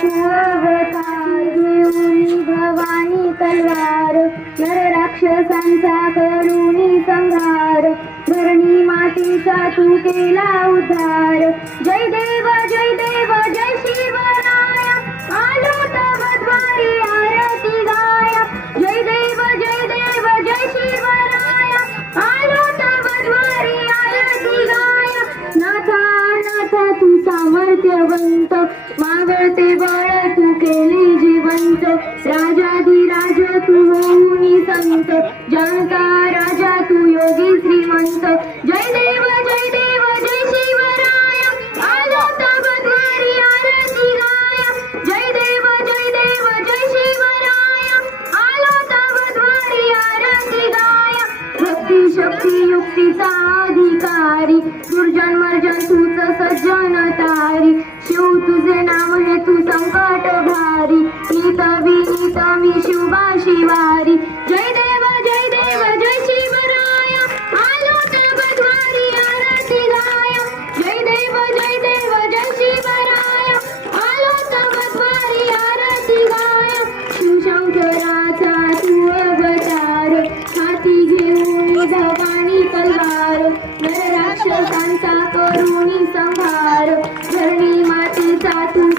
तू अवतार घेऊन भवानी तलवार नर राक्षसांचा करुणी संहार धरणी मातीचा तू केला उद्धार जय देव जय शिवराया आलो तव द्वारी आरती गाया जय देव जय शिवराया आलो तव द्वारी आरती गाया नाथा नाथा तू सामर्थ्यवंत मावळते बळ तू केले जिवंत राजाधिराज तू होऊनी संत जनता राजा तू योगी श्रीमंत जय देव जय शिवराया आलो तव द्वारी आरती गाया जय देव जय शिवराया आलो तव द्वारी आरती गाया भक्ती शक्ती युक्तीचा अधिकारी दुर्जन मर्जन तूच सज्जन तारी शिव तुझे नाव हे तू संकट भारी नीत विनीत मी शिवा शिवारी जय देव जय शिवराया आलो तव द्वारी आरती गाया जय देव जय शिवराया आलो तव द्वारी आरती गाया शिवशंकराचा तू अवतार हाती घेऊन भवानी तलवार नर राक्षसांचा करुणी संहार धरणी मातीचा तू